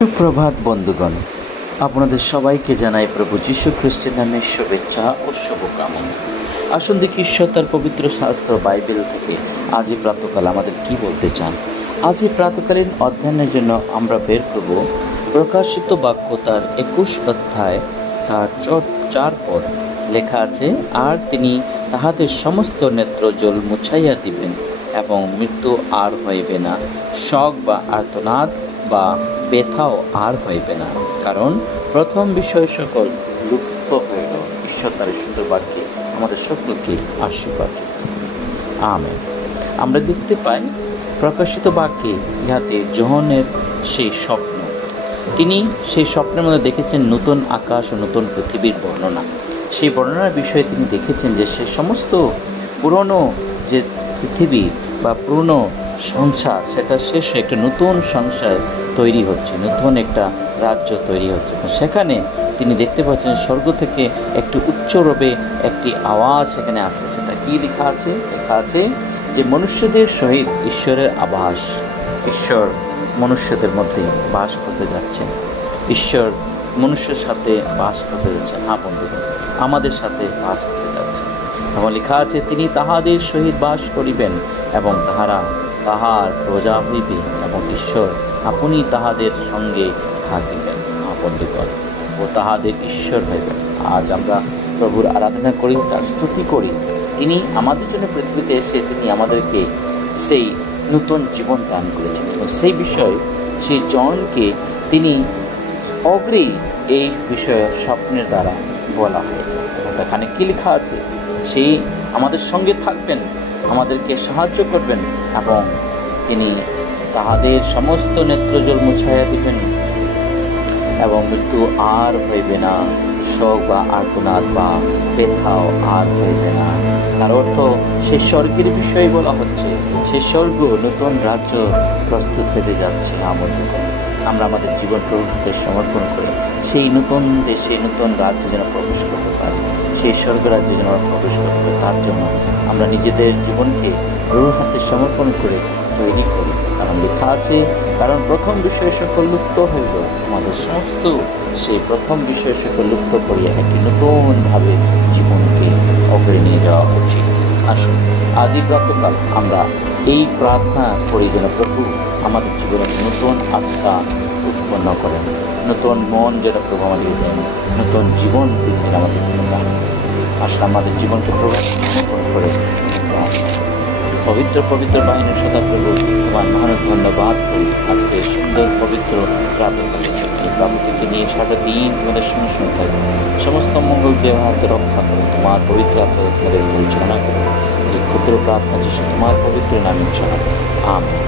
সুপ্রভাত বন্ধুগণ, আপনাদের সবাইকে জানাই প্রভু যীশু খ্রিস্টের নামে শুভেচ্ছা ও শুভকামনা। আসুন দেখি ঈশ্বর তার পবিত্র শাস্ত্র বাইবেল থেকে আজই প্রাতকাল আমাদের কি বলতে চান। আজই প্রাতকালীন অধ্যয়নের জন্য আমরা বের করব প্রকাশিত বাক্য তার 21 অধ্যায় তার 4 পদ। লেখা আছে, আর তিনি তাহাদের সমস্ত নেত্রজল মুছাইয়া দিবেন এবং মৃত্যু আর হইবে না, শোক বা আর্তনাদ বা ব্যথাও আর হইবে না, কারণ প্রথম বিষয় সকল লুপ্ত হইল। ঈশ্বর তার সুন্দর বাক্যে আমাদের সকলকে আশীর্বাদ আমেন। আমরা দেখতে পাই প্রকাশিত বাক্যে ইহাতে যোহনের সেই স্বপ্ন, তিনি সেই স্বপ্নের মধ্যে দেখেছেন নতুন আকাশ ও নতুন পৃথিবীর বর্ণনা। সেই বর্ণনার বিষয়ে তিনি দেখেছেন যে সে সমস্ত পুরনো যে পৃথিবী বা পুরনো সংসার সেটা শেষ হয়ে একটা নতুন সংসার তৈরি হচ্ছে, নতুন একটা রাজ্য তৈরি হচ্ছে। সেখানে তিনি দেখতে পাচ্ছেন স্বর্গ থেকে একটি উচ্চরূপে একটি আওয়াজ সেখানে আসছে। সেটা কি লেখা আছে? লেখা আছে যে মনুষ্যদের সহিত ঈশ্বরের আবাস, ঈশ্বর মনুষ্যদের মধ্যে বাস করতে যাচ্ছেন, ঈশ্বর মনুষ্যের সাথে বাস করতে যাচ্ছেন। হ্যাঁ বন্ধুগণ, আমাদের সাথে বাস করতে যাচ্ছেন। এবং লেখা আছে, তিনি তাহাদের সহিত বাস করিবেন এবং তাহারা তাহার প্রজা হইবে এবং ঈশ্বর আপনি তাহাদের সঙ্গে থাকিবেন। বন্ধুগণ, ও তাহাদের ঈশ্বর হইবেন। আজ আমরা প্রভুর আরাধনা করি, তার স্তুতি করি। তিনি আমাদের জন্য পৃথিবীতে এসে তিনি আমাদেরকে সেই নতুন জীবন দান করেছেন এবং সেই বিষয়ে সেই জনকে তিনি অগ্রে এই বিষয়ে স্বপ্নের দ্বারা বলা হয়েছে। এখানে কি লেখা আছে? সেই আমাদের সঙ্গে থাকবেন, আমাদেরকে সাহায্য করবেন এবং তিনি তাহাদের সমস্ত নেত্রজল মুছাইয়া দিবেন এবং মৃত্যু আর হইবে না, শোক বা আর্তনাদ বা ব্যথাও আর হইবে না। তার অর্থ সেই স্বর্গের বিষয়ে বলা হচ্ছে, সেই স্বর্গ নতুন রাজ্য প্রস্তুত হতে যাচ্ছে। আমরা আমাদের জীবন প্রভুকে সমর্পণ করে সেই নতুন দেশে নতুন রাজ্যে যেন প্রবেশ করতে পারি, সেই স্বর্গ রাজ্যে যেন প্রবেশ করতে পারি, তার জন্য আমরা নিজেদের জীবনকে প্রভুর হাতে সমর্পণ করে তৈরি করি। কারণ লেখা আছে, কারণ প্রথম বিষয় সকল লুপ্ত হইল, আমাদের সমস্ত সেই প্রথম বিষয় সকল লুপ্ত করিয়া একটি নতুনভাবে জীবনকে অগ্রে নিয়ে যাওয়া উচিত। আসুন আজই প্রাতকাল আমরা এই প্রার্থনা করি যেন প্রভু আমাদের জীবনে নতুন আত্মা উৎপন্ন করেন, নতুন মন যেন প্রভু আমাদের দেন, নতুন জীবন তিনি আমাদের দান করেন। আসলে আমাদের জীবনকে প্রভু সমর্পণ করে পবিত্র পবিত্র বাহিনীর সদা প্রভু তোমার মহান ধন্যবাদ করি আজকে সুন্দর পবিত্র প্রাতকালের জন্য। এই প্রাতকে নিয়ে সারা দিন তোমাদের সঙ্গে সঙ্গে থাকবে, সমস্ত মঙ্গল ব্যবহারকে রক্ষা করো, তোমার পবিত্র আত্মা তোমাদের পরিচালনা করো। এই ক্ষুদ্র প্রার্থনা যিশু তোমার পবিত্র নামে চাই, আমেন।